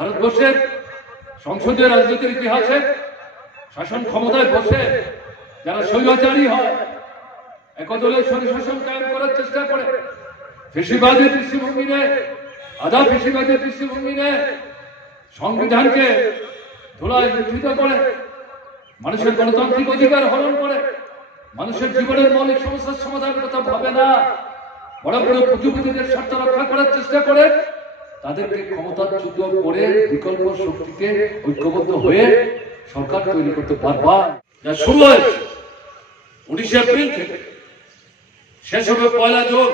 ভারতবর্ষের সংসদীয় রাজনীতির ইতিহাসে শাসন ক্ষমতায় বসে যারা স্বৈরাচারী হয়, একদলের স্বৈরশাসন কায়েম করার চেষ্টা করে, ফেসিবাদী দৃষ্টিভঙ্গি নেয়, আধা ফেসিবাদী দৃষ্টিভঙ্গি নেয়, সংবিধানকে ধুলায় লুণ্ঠিত করে, মানুষের গণতান্ত্রিক অধিকার হরণ করে, মানুষের জীবনের মৌলিক সমস্যার সমাধানের কথা ভাবে না, বড় বড় পুঁজিপতিদের স্বার্থ রক্ষা করার চেষ্টা করে, তাদেরকে ক্ষমতাচ্যুত করে বিকল্প শক্তিতে ঐক্যবদ্ধ হয়ে সরকার তৈরি করতে পারবার যা শুরু হয়েছে 19 এপ্রিল থেকে শেষ হবে 1 জুন।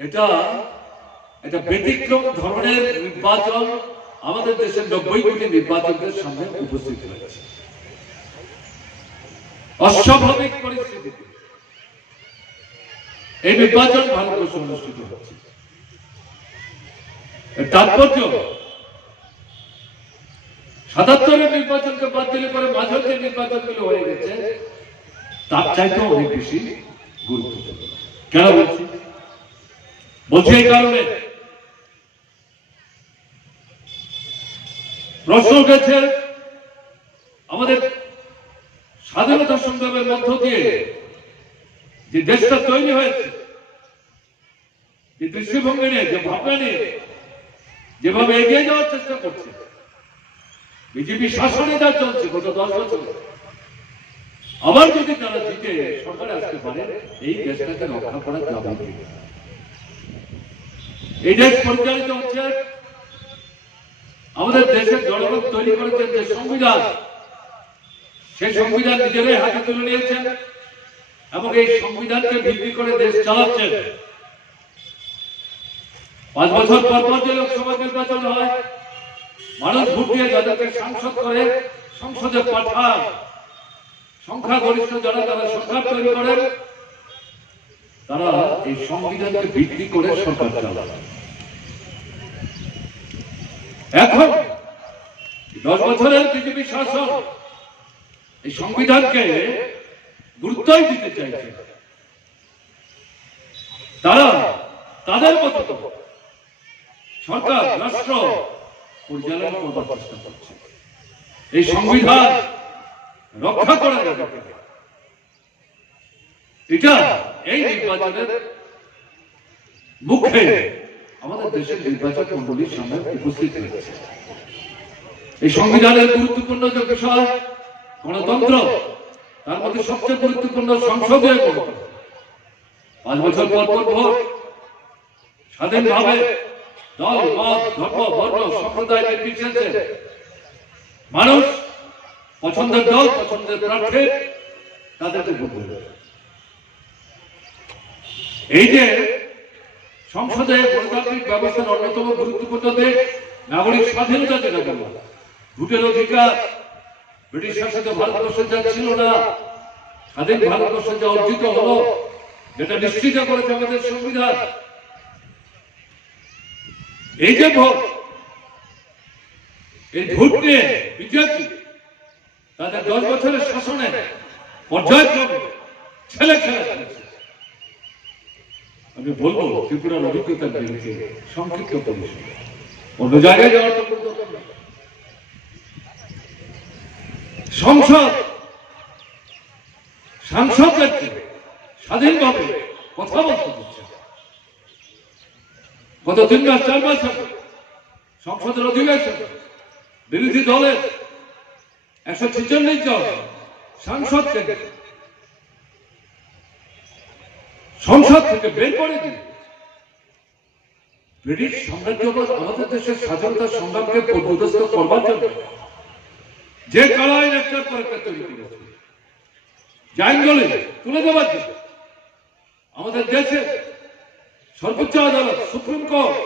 এটা ব্যতিক্রম ধরনের নির্বাচন আমাদের দেশের 90 কোটি নির্বাচকদের সামনে উপস্থিত হয়েছে। অস্বাভাবিক পরিস্থিতিতে এই নির্বাচন ভারতবর্ষে অনুষ্ঠিত হচ্ছে। তাৎপর্য 77-এর নির্বাচনকে বাদ দিলে পরে মাঝের যে নির্বাচনগুলো হয়ে গেছে তার চাইতেও অনেক বেশি গুরুত্বপূর্ণ। কেন বলছি এই কারণে, প্রশ্ন উঠেছে আমাদের স্বাধীনতা সংগ্রামের মধ্য দিয়ে যে দেশটা তৈরি হয়েছে, যে দৃষ্টিভঙ্গি নিয়ে, যে ভাবনা নিয়ে যেভাবে এগিয়ে যাওয়ার চেষ্টা করছে, বিজেপি শাসনে যা চলছে গত 10 বছর, আবার যদি তারা জিতে সরকারে আসতে পারে, এই দেশটাকে রক্ষা করা যাবে। এই দেশ পরিচালিত হচ্ছে আমাদের দেশের জনগণ তৈরি করেছেন যে সংবিধান, সেই সংবিধান নিজেরাই হাতে তুলে নিয়েছেন এবং এই সংবিধানকে ভিত্তি করে দেশ চালাচ্ছেন। 5 বছর পর পর যে লোকসভা নির্বাচন হয়, মানুষ ভোট দিয়ে যাদেরকে সাংসদ করে সংসদে পাঠান, সংখ্যাগরিষ্ঠ যারা তারা সরকার তৈরি করেন, তারা এই সংবিধানকে ভিত্তি করে সরকার চালান। এখন 10 বছরের বিজেপি শাসন এই সংবিধানকে গুরুত্বই দিতে চাইছে। তারা তাদের মতো সরকার রাষ্ট্র পরিচালনা করবার চেষ্টা করছে। এই সংবিধান রক্ষা করা যাবে, এটা এই নির্বাচনের মুখে আমাদের দেশের নির্বাচন মন্ডলীর সামনে উপস্থিত হয়েছে। এই সংবিধানের গুরুত্বপূর্ণ যে বিষয় গণতন্ত্র, তার মধ্যে সবচেয়ে গুরুত্বপূর্ণ সংসদীয় গণতন্ত্র। 5 বছর পর পর ভোট, স্বাধীনভাবে দল, মত, ধর্ম, বর্ণ, সম্প্রদায় নির্বিশেষে মানুষ পছন্দের দল, পছন্দের প্রার্থী তাদেরকে ভোট দেবে। এই যে সংসদে গণতান্ত্রিক ব্যবস্থার অন্যতম গুরুত্বপূর্ণ দিক নাগরিক স্বাধীনতা, যেটা বলল ভোটের অধিকার, ব্রিটিশ শাসিত ভারতবর্ষে যা ছিল না, স্বাধীন ভারতবর্ষে যা অর্জিত হলো, যেটা নিশ্চিত করেছে আমাদের সংবিধান। এই যে ভোট, এই ভোট নিয়ে বিজেপি তাদের 10 বছরের শাসনে পর্যায়ক্রমে ছেলে খেলেছে। আমি বলবো ত্রিপুরার অভিজ্ঞতা দিয়েছে সংক্ষিপ্ত পরিসর, অন্য জায়গায় যাওয়ার তো সংসদ সাংসদদেরকে স্বাধীনভাবে কথা বলতে দিচ্ছে। গত 3 মাস 4 মাস সংসদের অধিবেশন বিরোধী দলের 146 জন সাংসদকে সংসদ থেকে বের করে দিয়ে ব্রিটিশ সাম্রাজ্যবাদ আমাদের দেশের স্বাধীনতা সংগ্রামকে পর্যদস্ত করবার জন্য যে কালা আইন একটার পর একটা তৈরি করেছে, যে আইনগুলি তুলে দেওয়ার জন্য আমাদের দেশে সর্বোচ্চ আদালত সুপ্রিম কোর্ট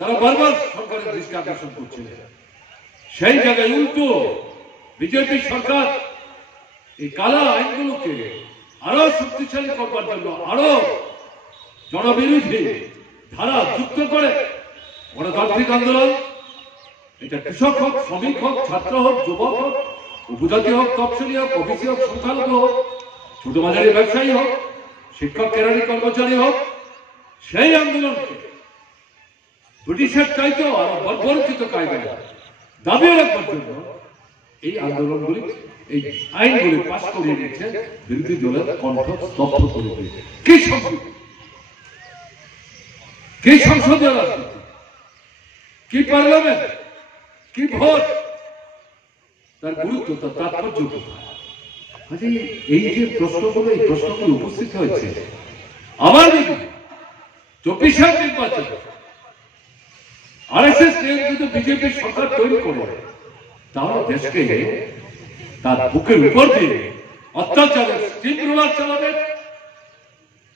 তারা বারবার সরকারের দৃষ্টি আকর্ষণ করছিল। সেই জায়গায় উল্টো বিজেপি সরকার এই কালা আইনগুলোকে আরো শক্তিশালী করবার জন্য আরো জনবিরোধী ধারা যুক্ত করে গণতান্ত্রিক আন্দোলন, এটা কৃষক হোক, শ্রমিক হোক, ছাত্র হোক, যুবক হোক, উপজাতি হোক, তফসিলি হোক, ওবিসি হোক, সংখ্যালঘু হোক, ছোট মাঝারি ব্যবসায়ী হোক, শিক্ষক, কেরানি কর্মচারী হোক, সেই আন্দোলনকে ব্রিটিশের চাইতেও আরো বর্বরচিত কায়দায় দাবি রাখবার জন্য এই আন্দোলনগুলি, এই আইনগুলি পাশ করিয়ে দিচ্ছে বিরোধী দলের কণ্ঠ স্তব্ধ করে দিয়েছে। কি সংস্কৃতি, কি সংসদীয় রাজনীতি, কি পার্লামেন্ট, কি ভোট, তার গুরুত্ব, তার তাৎপর্য কোথায়? এই যে প্রশ্নগুলো, এই প্রশ্নগুলো উপস্থিত হয়েছে আবার দেখুন 24 নির্বাচন আরএসএস নিয়ন্ত্রিত বিজেপি সরকার তৈরি করে, তাহলে দেশকে তার বুকের উপর দিয়ে অত্যাচারের স্টিম রোলার চালাবে।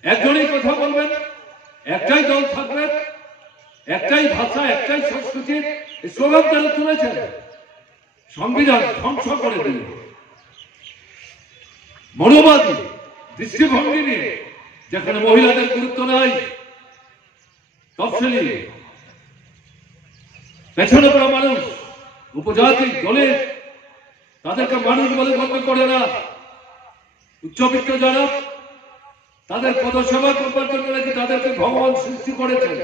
একজনই কথা বলবেন, একটাই দল থাকবে, একটাই ভাষা, একটাই সংস্কৃতি, এই স্লোগান তারা তুলেছেন। সংবিধান ধ্বংস করে দিল, মনোবাদী দৃষ্টিভঙ্গি নিয়ে, যেখানে মহিলাদের গুরুত্ব নাই, তফসিলি পেছনে পড়া মানুষ, উপজাতি দলের তাদেরকে মানুষ বলে গণ্য করে না, উচ্চবিত্ত যারা তাদের পদসেবা করবার জন্য নাকি তাদেরকে ভগবান সৃষ্টি করেছেন,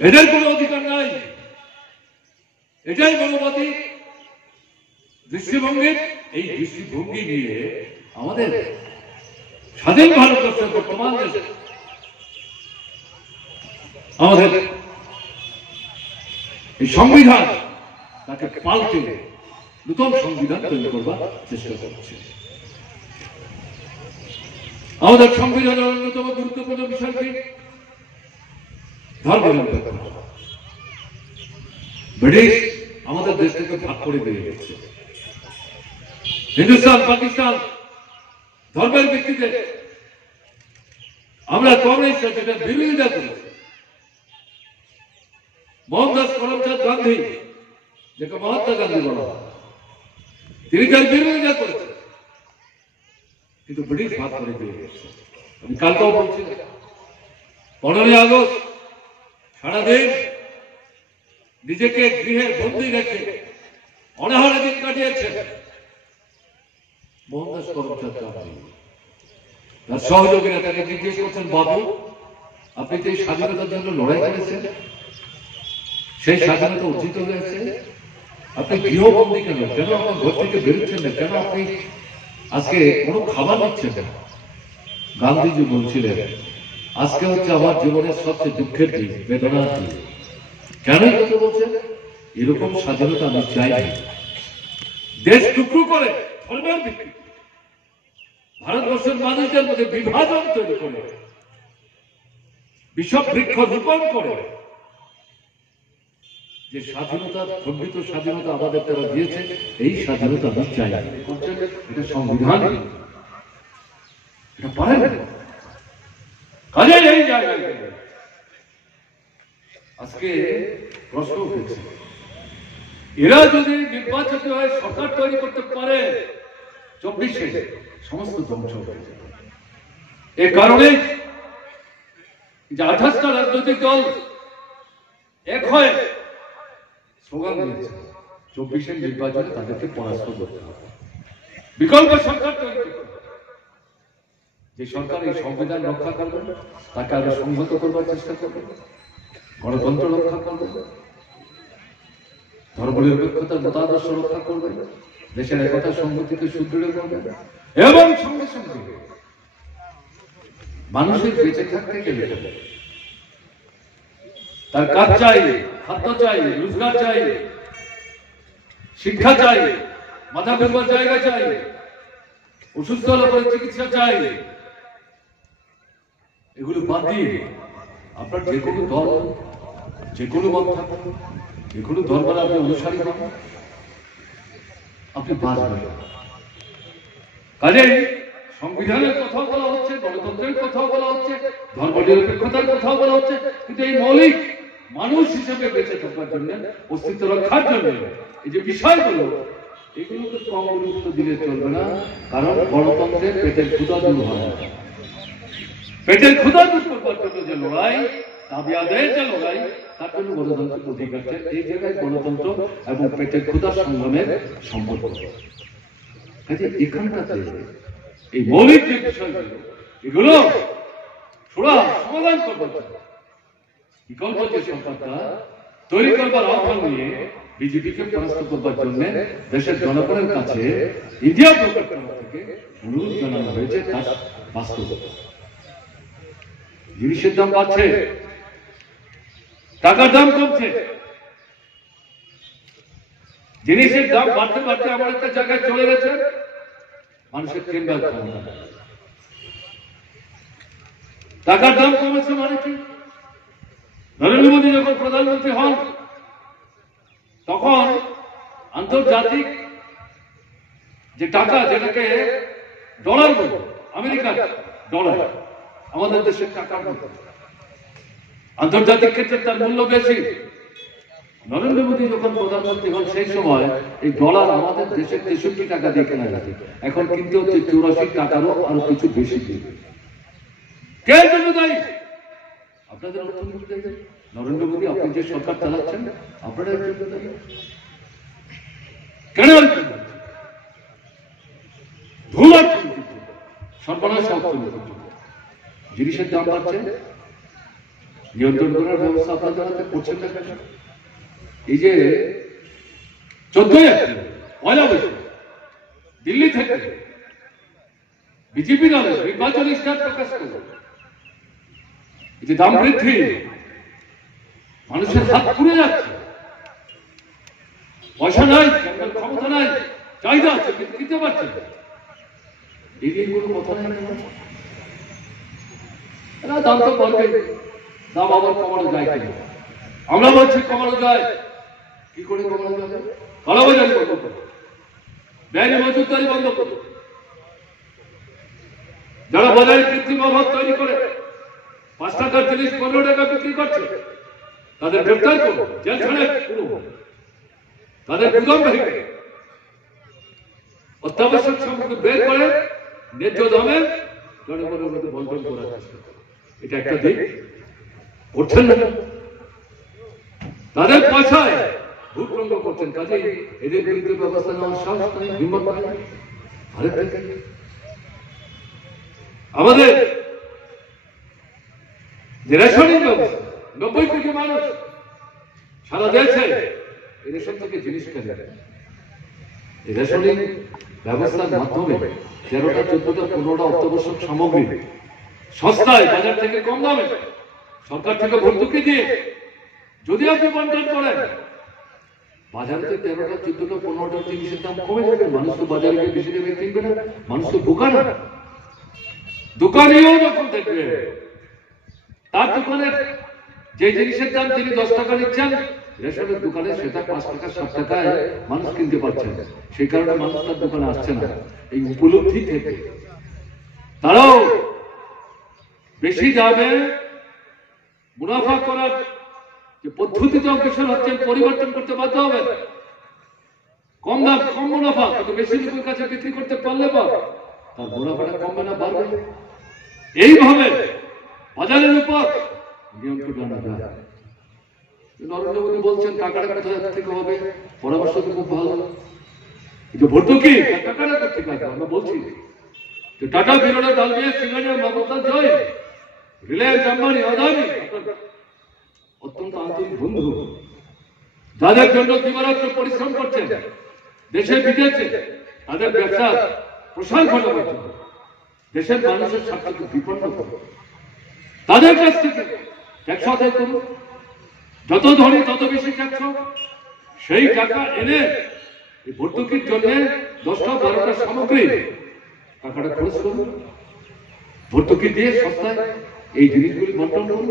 এদের কোনো অধিকার নাই। এটাই মনোবাদী দৃষ্টিভঙ্গি। এই দৃষ্টিভঙ্গি নিয়ে আমাদের স্বাধীন ভারতবর্ষের বর্তমান দেশে আমাদের এই সংবিধান তাকে পাল্টে নতুন সংবিধান তৈরি করবার চেষ্টা করছে। আমাদের সংবিধানের অন্যতম গুরুত্বপূর্ণ বিষয়টি ধর্মনিরপেক্ষতা। ব্রিটিশ আমাদের দেশ থেকে ভাগ করে দিয়ে গেছে। হিন্দুস্তান, পাকিস্তান ধর্মের ভিত্তিতে আমরা কংগ্রেস যেটা বিরোধিতা করেছি, মোহনদাস করমচাঁদ গান্ধী, যাকে মহাত্মা গান্ধী বলা হয়, তিনি তার বিরোধিতা করেছেন, কিন্তু ব্রিটিশ ভাগ করে দিয়ে গেছে। আমি কালকেও বলছি, 15ই আগস্ট সারাদিন নিজেকে গৃহে বন্দী রেখে অনাহারে দিন কাটিয়েছেন মোহনদাস করমচাঁদ গান্ধী। তার সহযোগীরা তাকে জিজ্ঞেস করছেন, বাবু আপনি তো এই স্বাধীনতার জন্য লড়াই করেছেন, সেই স্বাধীনতা অর্জিত হয়েছে, আপনি গৃহবন্দী কেন, কেন আপনার ঘর থেকে বেরোচ্ছেন না, কেন আপনি আজকে কোনো খাবার নিচ্ছেন না? গান্ধীজি বলছিলেন, আজকে হচ্ছে আমার জীবনের সবচেয়ে দুঃখের দিন, বেদনার দিন। কেন কথা বলছেন? এরকম স্বাধীনতা আমি চাই না। দেশ টুকরো করে ধর্মের ভিত্তিতে ভারতবর্ষের মানুষদের মধ্যে বিভাজন তৈরি করে, বিষম বৃক্ষ রোপণ করে যে স্বাধীনতা, খণ্ডিত স্বাধীনতা আমাদের তারা দিয়েছে, এই স্বাধীনতা আমি চাই না। এটা সংবিধান, এটা পারে না। কাজে এই জায়গায় আজকে প্রশ্ন উঠেছে, এরা যদি নির্বাচিত হয়ে সরকার তৈরি করতে পারে 24-এ, সমস্ত ধ্বংস হয়ে যাবে। এ কারণে যে 28টা রাজনৈতিক দল এক হয়ে স্লোগান দিয়েছে, 24-এর নির্বাচনে তাদেরকে পরাস্ত করতে হবে, বিকল্প সরকার তৈরি করতে হবে। যে সরকার এই সংবিধান রক্ষা করবে, তাকে আরো সংহত করবার চেষ্টা করবে, গণতন্ত্র রক্ষা করবে, ধর্মনিরপেক্ষতার মতাদর্শ রক্ষা করবে, দেশের একতা সংহতিকে সুদৃঢ় করবে, এবং সঙ্গে সঙ্গে মানুষের বেঁচে থাকতে গেলে তার কাজ চাই, খাদ্য চাই, রোজগার চাই, শিক্ষা চাই, মাথা ফেলবার জায়গা চাই, অসুস্থ হলে পরে চিকিৎসা চাই। এগুলো বাদ দিয়ে আপনার যে কোনো দল, যে কোনো মত থাকুন, যে কোনো ধর্মের আপনি অনুসারী হন, আপনি বাঁচবেন। কাজে সংবিধানের কথা বলা হচ্ছে, গণতন্ত্রের কথা বলা হচ্ছে, ধর্মনিরপেক্ষতার কথা বলা হচ্ছে, কিন্তু এই মৌলিক মানুষ হিসেবে বেঁচে থাকার জন্য, অস্তিত্ব রক্ষার জন্য এই যে বিষয়গুলো, এগুলোকে কম গুরুত্ব দিলে চলবে না। কারণ গণতন্ত্রের পেটের ক্ষুধা দূর হয় না। পেটের ক্ষুধা দূর করবার জন্য যে লড়াই, দাবি আদায়ের যে লড়াই, তার জন্য গণতান্ত্রিক অধিকার আছে। এই জায়গায় গণতন্ত্র এবং পেটের ক্ষুধা সংগ্রামের সম্পর্ক। এখানটাতে এই মৌলিক যে বিষয়গুলো, এগুলো সমাধান করবার জন্য বিকল্প যে সরকারটা তৈরি করবার আহ্বান নিয়ে বিজেপিকে পরাস্ত করবার জন্য দেশের জনগণের কাছে ইন্ডিয়া ব্লকের তরফ থেকে অনুরোধ জানানো হয়েছে তার বাস্তবতা। জিনিসের দাম বাড়ছে, টাকার দাম কমছে, জিনিসের দাম বাড়তে বাড়তে আমার একটা জায়গায় চলে গেছে মানুষের কেন্দ্র ক্ষমতা। টাকার দাম কমেছে মানে কি? নরেন্দ্র মোদী যখন প্রধানমন্ত্রী হন তখন আন্তর্জাতিক যে টাকা, যেটাকে ডলার বলবো, আমেরিকার ডলার আমাদের দেশের টাকার মতো, আন্তর্জাতিক ক্ষেত্রে তার মূল্য বেশি। নরেন্দ্র মোদী যখন প্রধানমন্ত্রী হন সেই সময় এই ডলার আমাদের দেশে 63 টাকা দিয়ে কেনা যাচ্ছে, এখন কিনতে হচ্ছে 84 টাকারও আরো কিছু বেশি দিয়ে। কে জন্য দায়ী? আপনাদের অর্থনীতি। নরেন্দ্র মোদী, আপনি যে সরকার চালাচ্ছেন, আপনারা কেন ভুল অর্থনীতি, সর্বনাশ অর্থনীতির জন্য জিনিসের দাম বাড়ছে, নিয়ন্ত্রণ করার ব্যবস্থা আপনাদের হাতে করছেন না কেন? এই যে 14 এপ্রিল পয়লা বৈশাখ দিল্লি থেকে বিজেপি দলের নির্বাচনী ইস্তাহার প্রকাশ করল, এই যে দাম বৃদ্ধি, মানুষের হাত পুড়ে যাচ্ছে, পয়সা নাই, ক্ষমতা নাই, চাহিদা আছে কিন্তু দিতে পারছে না, এই দিনগুলো কথা নেই। দাম তো করবে, দাম আবার কমানো যায় কিনা? আমরা বলছি কমানো যায়। কি করে কমানো যাবে? কালোবাজারি বন্ধ করো, বেআইনি মজুতদারি বন্ধ করো, যারা বাজারে কৃত্রিম অভাব তৈরি করে 5 টাকার জিনিস 15 টাকা বিক্রি করছে তাদের গ্রেফতার করো, জেলখানায় পুরো, তাদের গুদাম ভেঙে অত্যাবশ্যক সামগ্রী বের করে ন্যায্য দামে জনগণের মধ্যে বন্টন করার চেষ্টা করো। এটা একটা দিক করছেন না, তাদের পয়সায় ভূখণ্ড করছেন, কাজে এদের বিরুদ্ধে ব্যবস্থা নেওয়ার সাহস নেই, হিম্মত নেই। আমাদের যে রেশনিং ব্যবস্থা, 90 কোটি মানুষ সারা দেশে এই রেশন থেকে জিনিস কেনে, এই রেশনিং ব্যবস্থার মাধ্যমে 13টা 14টা 15টা অত্যাবশ্যক সামগ্রী সস্তায় বাজার থেকে কম দামে সরকার থেকে ভর্তুকি দিয়ে যদি আপনি বন্টন করেন, বাজারে 13টা 14টা 15টা জিনিসের দাম কমে যাবে। মানুষ তো বাজারে গিয়ে বেশি দামে কিনবে না, মানুষ তো দোকানেও যখন দেখবে তার দোকানের যে জিনিসের দাম তিনি 10 টাকা নিচ্ছেন, রেশনের দোকানে সেটা 5 টাকা 7 টাকায় মানুষ কিনতে পারছেন, সেই কারণে মানুষ তার দোকানে আসছে না। এই উপলব্ধি থেকে তারাও বেশি দামে মুনাফা করার যে পদ্ধতিতে অগ্রসর হচ্ছেন পরিবর্তন করতে বাধ্য হবে। কম দাম কম মুনাফা, কিন্তু বেশি লোকের কাছে বিক্রি করতে পারলে বা তার মুনাফাটা কমবে না, বাড়বে। এইভাবে বাজারের উপর নিয়ন্ত্রণ আনা যায়। নরেন্দ্র মোদী বলছেন টাকাটা কোথা থেকে হবে, পরামর্শ তো খুব ভালো। কিন্তু ভর্তুকি টাকাটা কোথা থেকে? আমরা বলছি যে টাটা বিরোধী দল নিয়ে সিঙ্গারের মমতা জয়, রিলায়েন্স, আম্বানি, আদানি অত্যন্ত আন্তরিক বন্ধু, যাদের জন্য দিবারাত্র পরিশ্রম করছেন দেশে বিদেশে, তাদের ব্যবসা প্রসার ঘটাবার জন্য, দেশের মানুষের স্বার্থকে বিপন্ন করবে, তাদের কাছ থেকে ট্যাক্স আদায় করুন, যত ধনী তত বেশি ট্যাক্স, সেই টাকা এনে এই ভর্তুকির জন্য 10টা 12টা সামগ্রী টাকাটা খরচ করুন, ভর্তুকি দিয়ে সস্তায় এই জিনিসগুলি বন্টন করুন।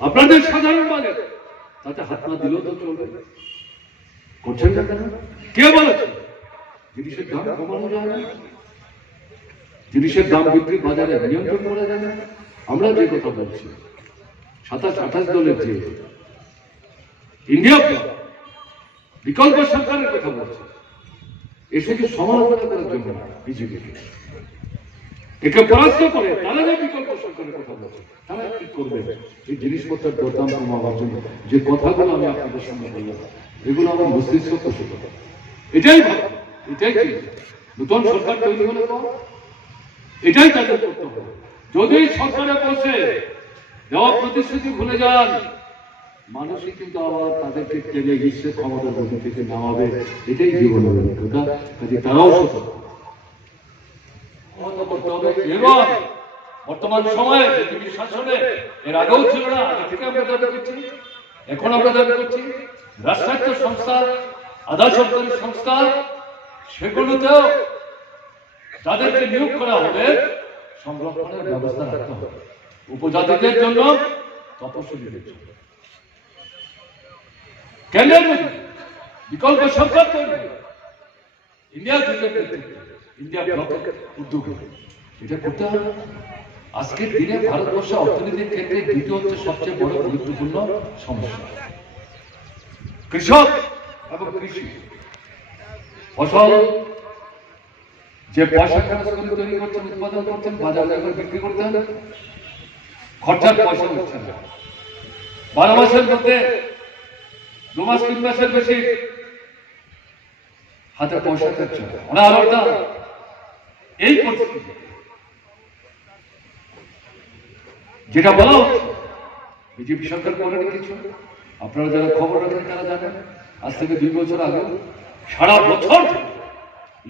আপনাদের সাধারণ বাজার তাতে হাত না দিলেও তো চলবে, করছেন না কেন? কে বলেছে জিনিসের দাম কমানো যায় না? জিনিসের দাম বৃদ্ধি বাজারে নিয়ন্ত্রণ করা যায় না? আমরা যে কথা বলছি 27-28 দলের যে ইন্ডিয়া বিকল্প সরকারের কথা বলছে, এ শুধু সমালোচনা করার জন্য না, বিজেপিকে একে পরাস্ত করে তারা যে বিকল্প সরকারের কথা বলছে, তারা কি করবে এই জিনিসপত্রের দরদাম কমাবার জন্য? যে কথাগুলো আমি আপনাদের সঙ্গে বললাম, এগুলো আমার মস্তিষ্ক প্রসূত। এটাই ভালো, এটাই কি নতুন সরকার তৈরি হলে তো এটাই তাদের করতে হবে। যদি সরকারে বসে দেওয়া প্রতিশ্রুতি ভুলে যান, মানুষই কিন্তু আবার তাদেরকে টেনে গিয়ে ক্ষমতা গতি থেকে নামাবে, এটাই জীবনের অভিজ্ঞতা। কাজে তারাও সতর্ক করতে হবে। এবং বর্তমান সময়ে পৃথিবীর শাসনে এর আগেও ছিল না, আগে থেকে আমরা দাবি করছি, এখন আমরা দাবি করছি রাষ্ট্রায়ত্ত সংস্থা, আধা সরকারি সংস্থা, সেগুলোতেও যাদেরকে নিয়োগ করা হবে সংরক্ষণের ব্যবস্থা রাখতে হবে। উপজাতিদের জন্য, তপশিলীদের জন্য কেন্দ্রের মধ্যে বিকল্প সরকার তৈরি, ইন্ডিয়া ইন্ডিয়া ব্লকের উদ্যোগ, এটা করতে হবে। আজকের দিনে ভারতবর্ষে অর্থনীতির ক্ষেত্রে দুটো হচ্ছে সবচেয়ে বড় গুরুত্বপূর্ণ সমস্যা, কৃষক এবং কৃষি। ফসল যে পয়সা খরচ করে তৈরি করছেন, উৎপাদন করছেন, বাজার জায়গায় বিক্রি করতেন, খরচার পয়সা হচ্ছে না। 12 মাসের মধ্যে 2 মাস 3 মাসের বেশি হাতে পয়সা খরচ হয়। এই পরিস্থিতি যেটা বলা হচ্ছে বিজেপি সরকার করেনি কিছু। আপনারা যারা খবর রাখেন তারা জানেন, আজ থেকে 2 বছর আগে সারা বছর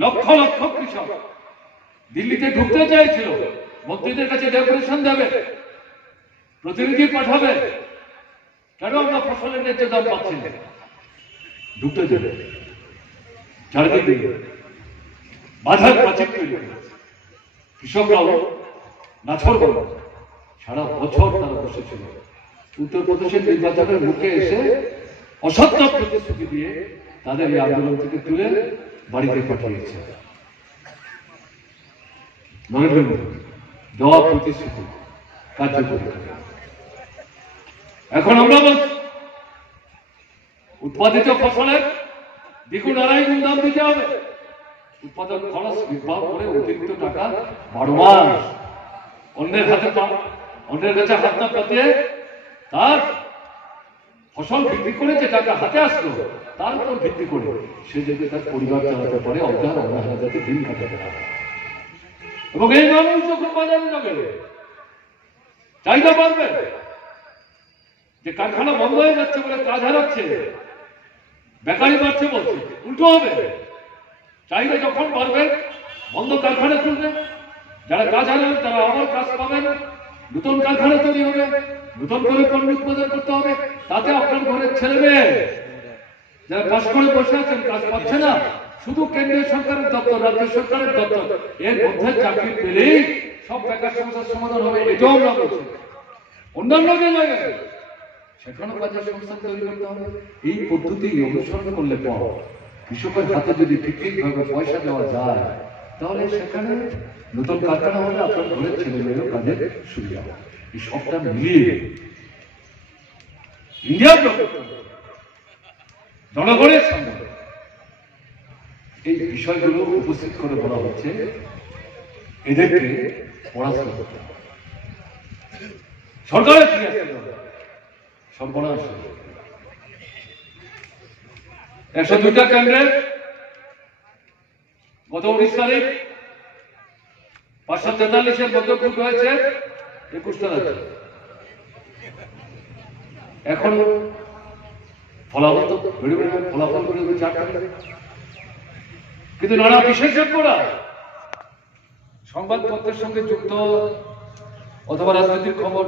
লক্ষ লক্ষ কৃষক দিল্লিতে ঢুকতে চাইছিল, মন্ত্রীদের কাছে ডেপুটেশন দেবে, প্রতিনিধি পাঠাবে, কেন আমরা ফসলের ন্যায্য দাম পাচ্ছি না, ঢুকতে দেবে। চারিদিকে বাধার প্রাচীর তৈরি করেছে, কৃষকরাও নাছর বল সারা বছর তারা বসেছিল। উত্তরপ্রদেশের নির্বাচনের মুখে এসে অসত্য প্রতিশ্রুতি দিয়ে তাদের এই আন্দোলন থেকে তুলে বাড়িতে পাঠিয়েছে। নরেন্দ্র মোদী দেওয়া প্রতিশ্রুতি কার্যকরী। এখন আমরা বলছি উৎপাদিত ফসলের দ্বিগুণ আড়াই গুণ দাম দিতে হবে। উৎপাদন খরচ নির্বাহ করে অতিরিক্ত টাকা 12 মাস অন্যের কাছে হাত না পাতিয়ে তার ফসল বিক্রি করে যে টাকা হাতে আসলো তার উপর ভিত্তি করে সে যদি তার পরিবার চালাতে পারে, অন্যান্য যাতে দিন কাটাতে পারে। এবং এই মানুষ যখন বাজারে যাবে চাহিদা বাড়বে, যে কারখানা বন্ধ হয়ে যাচ্ছে বলে কাজ হারাচ্ছে, বেকারি বাড়ছে বলছে, উল্টো হবে। চাহিদা যখন বাড়বে বন্ধ কারখানা খুলবে, যারা কাজ হারাবেন তারা আবার কাজ পাবেন, নতুন কারখানা তৈরি হবে, নতুন করে পণ্য উৎপাদন করতে হবে। তাতে আপনার ঘরের ছেলে মেয়ে যারা কাজ করে বসে আছেন, কাজ পাচ্ছে না, শুধু কেন্দ্রীয় সরকারের দপ্তর, রাজ্য সরকারের দপ্তর, এর মধ্যে চাকরি পেলেই সব বেকার সমস্যার সমাধান হবে। এটাও আমরা বলছি। অন্যান্য জায়গায় সেখানেও বাজার সংস্থান তৈরি করতে হবে। এই পদ্ধতি অনুসরণ করলে পর কৃষকের হাতে যদি ঠিকভাবে পয়সা দেওয়া যায়, তাহলে সেখানে নতুন কারখানা হলে আপনার ঘরের ছেলে মেয়েরও কাজের সুবিধা হবে। এই সবটা মিলিয়ে ইন্ডিয়া জনগণের সামনে এই বিষয়গুলো উপস্থিত করে বলা হচ্ছে, এদেরকে পড়াশোনা করতে হবে। সরকারের সর্বনাশ 102টা কেন্দ্রে গত 19 তারিখ 543-এর মধ্যে হয়েছে 21টা রাজ্যে। এখন ফলাফল তো বেড়ে বেড়ে ফলাফল করে 4টা, কিন্তু নানা বিশেষজ্ঞরা সংবাদপত্রের সঙ্গে যুক্ত অথবা রাজনৈতিক খবর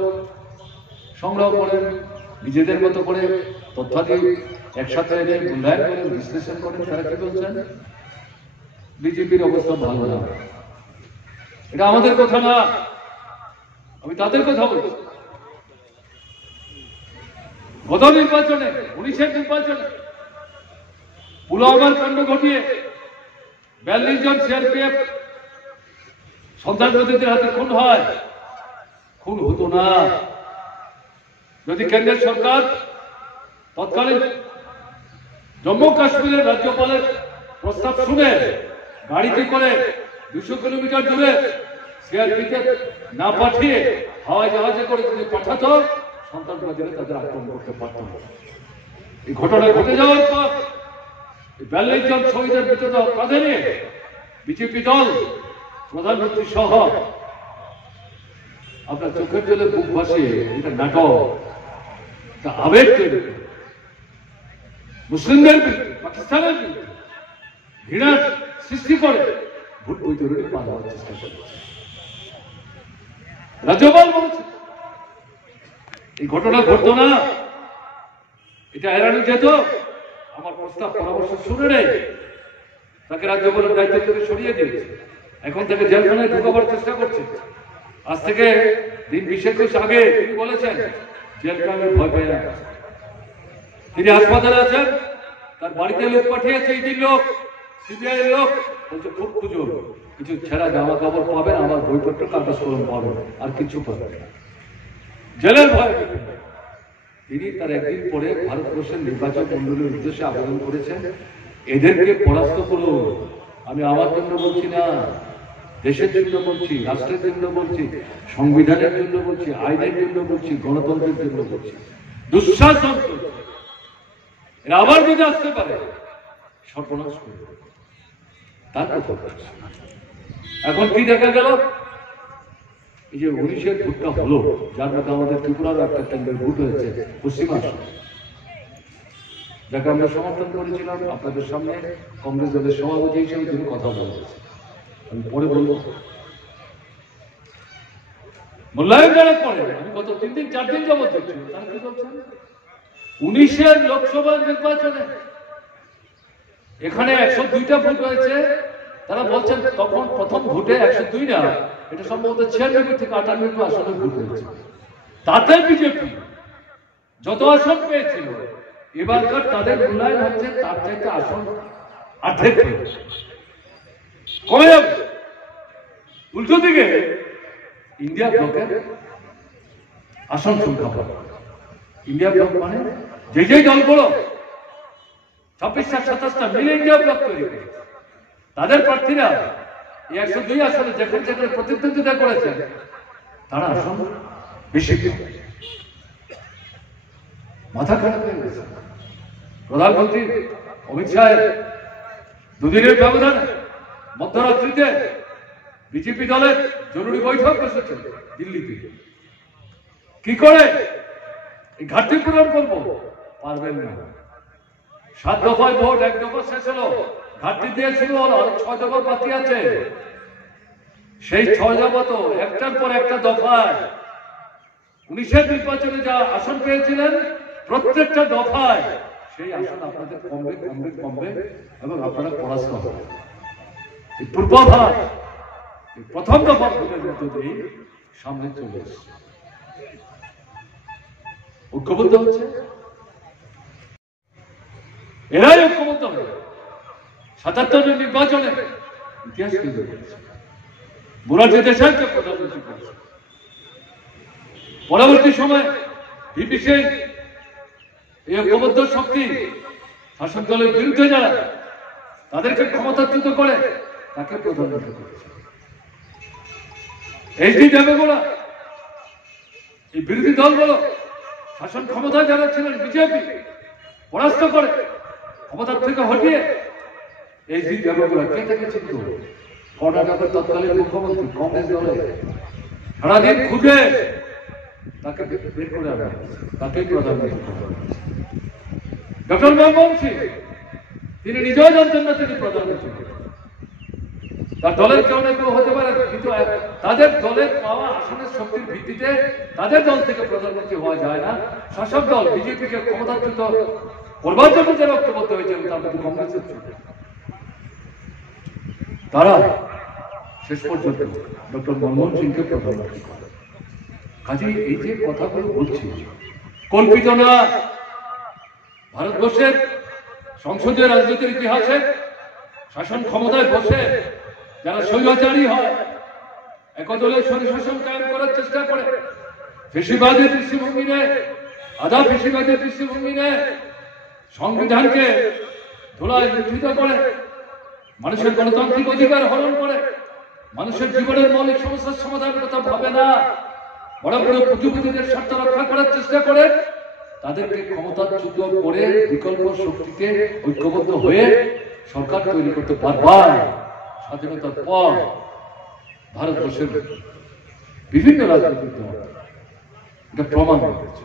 সংগ্রহ করেন, নিজেদের মতো করে তথ্যাদি একসাথে এনে মূল্যায়ন করে বিশ্লেষণ করেন। তারা কি বলছেন? বিজেপির অবস্থা ভালো না। এটা আমাদের কথা না, আমি তাদের কথা বলছি। গত নির্বাচনে 19-এর নির্বাচনে পুলওয়ামার কাণ্ড ঘটিয়ে 42 জন সিআরপিএফ সন্ত্রাসবাদীদের হাতে খুন হয়। খুন হতো না যদি কেন্দ্রের সরকার তৎকালীন জম্মু কাশ্মীরের রাজ্যপালের প্রস্তাব শুনে গাড়িতে করে 200 কিলোমিটার দূরে সিআরপিকে না পাঠিয়ে হাওয়াই জাহাজে করে যদি পাঠাতো, সন্ত্রাসবাদীরা তাদের আক্রমণ করতে পারত না। এই ঘটনা ঘটে যাওয়ার পর 42 জন শহীদের মৃতদেহ কাঁধে নিয়ে বিজেপি দল, প্রধানমন্ত্রী সহ আপনার চোখের জলে বুক ভাসিয়ে এটা নাটক, একটা আবেগ তৈরি করে, মুসলিমদের বিরুদ্ধে, পাকিস্তানের বিরুদ্ধে ঘৃণার সৃষ্টি করে ভোট বৈতরণী পার হওয়ার চেষ্টা করেছে। রাজ্যপাল বলেছে এই ঘটনা ঘটতো না, এটা এড়ানো যেত। আমার প্রস্তাব পরামর্শ শুনে নেই, তাকে রাজ্যপালের দায়িত্ব থেকে সরিয়ে দিয়েছে। এখন তাকে জেলখানায় ঢুকাবার চেষ্টা করছে। আজ থেকে দিন 20-21 আগে তিনি বলেছেন জেলকে আমি ভয় পাই না। তিনি হাসপাতালে আছেন, তার বাড়িতে লোক পাঠিয়েছে, ইডির লোক, সিবিআই এর লোক, বলছে খুব খুঁজো, কিছু ছেঁড়া জামা কাপড় পাবেন, আমার বইপত্র কাগজ কলম পাবেন, আর কিছু পাবেন না। জেলের ভয়। তিনি তার একদিন পরে ভারতবর্ষের নির্বাচন মন্ডলীর উদ্দেশ্যে আবেদন করেছেন, এদেরকে পরাস্ত করুন। আমি আমার জন্য বলছি না, দেশের জন্য বলছি, রাষ্ট্রের জন্য বলছি, সংবিধানের জন্য বলছি, আইনের জন্য বলছি, গণতন্ত্রের জন্য বলছি। দুঃশাসন এরা আবার যদি আসতে পারে সর্বনাশ করবে। তার কথা বলছে। এখন কি দেখা গেল, এই যে 19-এর ভোটটা হলো, যার মধ্যে আমাদের ত্রিপুরারও একটা কেন্দ্রের ভোট হয়েছে পশ্চিমাঞ্চল, যাকে আমরা সমর্থন করেছিলাম। আপনাদের সামনে কংগ্রেস দলের সভাপতি হিসেবে তিনি কথা বলেছেন, আমি পরে বলবো। মূল্যায়ন করার পরে আমি গত 3-4 দিন যাবত দেখছি তারা কি বলছেন, 19-এর লোকসভা নির্বাচনে এখানে 102টা ভোট হয়েছে। তারা বলছেন তখন প্রথম ভোটে 102 না, এটা সম্ভবত 96 থেকে 98 আসনে ভোট হয়েছে। তাতে বিজেপি যত আসন পেয়েছিল, এবারকার তাদের মূল্যায়ন হচ্ছে তার চাইতে আসন অর্ধেক কমে যাবে। উল্টো দিকে ইন্ডিয়া ব্লকের আসন সংখ্যা পাবে। ইন্ডিয়া ব্লক মানে যেই দলগুলো 26টা-27টা মিলে ইন্ডিয়া ব্লক তৈরি করেছে, তাদের প্রার্থীরা এই 102 আসনে যেখানে যেখানে প্রতিদ্বন্দ্বিতা করেছে তারা আসন বেশি পাবে। মাথা খারাপ হয়ে গেছে। প্রধানমন্ত্রী অমিত শাহের দুদিনের ব্যবধানে মধ্যরাত্রিতে বিজেপি দলের জরুরি বৈঠক বসেছে দিল্লিতে। কি করে এই ঘাটতি পূরণ করবো? পারবেন না। 7 দফায় ভোট, 1 দফা শেষ হলো, ঘাটতি দিয়ে শুরু হলো, আর 6 দফা বাকি আছে। সেই 6 দফা তো একটার পর একটা দফায় 19-এর নির্বাচনে যা আসন পেয়েছিলেন, প্রত্যেকটা দফায় সেই আসন আপনাদের কমবে কমবে কমবে এবং আপনারা পরাস্ত হবে। এই পূর্বাভাস প্রথম দফার ভোটের মধ্য দিয়ে সামনে চলে এসছে। ঐক্যবদ্ধ হচ্ছে, এরাই ঐক্যবদ্ধ হবে। 77-এর নির্বাচনে ইতিহাস তৈরি করেছে। মোরারজি দেশাইকে প্রধানমন্ত্রী করেছে। পরবর্তী সময় ভিপি সিং এই ঐক্যবদ্ধ শক্তি শাসক দলের বিরুদ্ধে যারা, তাদেরকে ক্ষমতাচ্যুত করে তাকে প্রধানমন্ত্রী করেছে। এইচডি দেবেগৌড়া এই বিরোধী দলগুলো শাসন ক্ষমতায় যারা ছিলেন বিজেপি পরাস্ত করে ক্ষমতার থেকে হটিয়ে এইচডি দেবেগৌড়া কে থেকে চিন্ত কর্ণাটকের তৎকালীন মুখ্যমন্ত্রী কংগ্রেস দলে সারাদিন খুঁজে তাকে বের করে আনা, তাকেই প্রধানমন্ত্রী করা। ডক্টর মনমোহন সিং তিনি নিজেও জানতেন না তিনি প্রধানমন্ত্রী, তার দলের কেউ না কেউ হতে পারে, কিন্তু তাদের দলের পাওয়া আসনের শক্তির ভিত্তিতে তাদের দল থেকে প্রধানমন্ত্রী হওয়া যায় না। শাসক দল বিজেপিকে ক্ষমতাচ্যুত করবার জন্য যারা ঐক্যবদ্ধ হয়েছে তার মধ্যে কংগ্রেসের ছিল, তারা শেষ পর্যন্ত ডক্টর মনমোহন সিংকে প্রধানমন্ত্রী করে। কাজে এই যে কথাগুলো বলছি কল্পিত না। ভারতবর্ষের সংসদীয় রাজনীতির ইতিহাসে শাসন ক্ষমতায় বসে যারা স্বৈরাচারী হয়, একদলীয় স্বৈরশাসন কায়েম করার চেষ্টা করে, ফেসিবাদের দৃষ্টিভঙ্গি নেয়, আধা ফেসিবাদের দৃষ্টিভঙ্গি নেয়, সংবিধানকে ধুলায় লুণ্ঠিত করে, মানুষের গণতান্ত্রিক অধিকার হরণ করে, মানুষের জীবনের মৌলিক সমস্যার সমাধানের কথা ভাবে না, বড় বড় পুঁজিপতিদের স্বার্থ রক্ষা করার চেষ্টা করে, তাদেরকে ক্ষমতাচ্যুত করে বিকল্প শক্তিকে ঐক্যবদ্ধ হয়ে সরকার তৈরি করতে পারবার স্বাধীনতার পর ভারতবর্ষের বিভিন্ন রাজনৈতিক দল এটা প্রমাণ করেছে।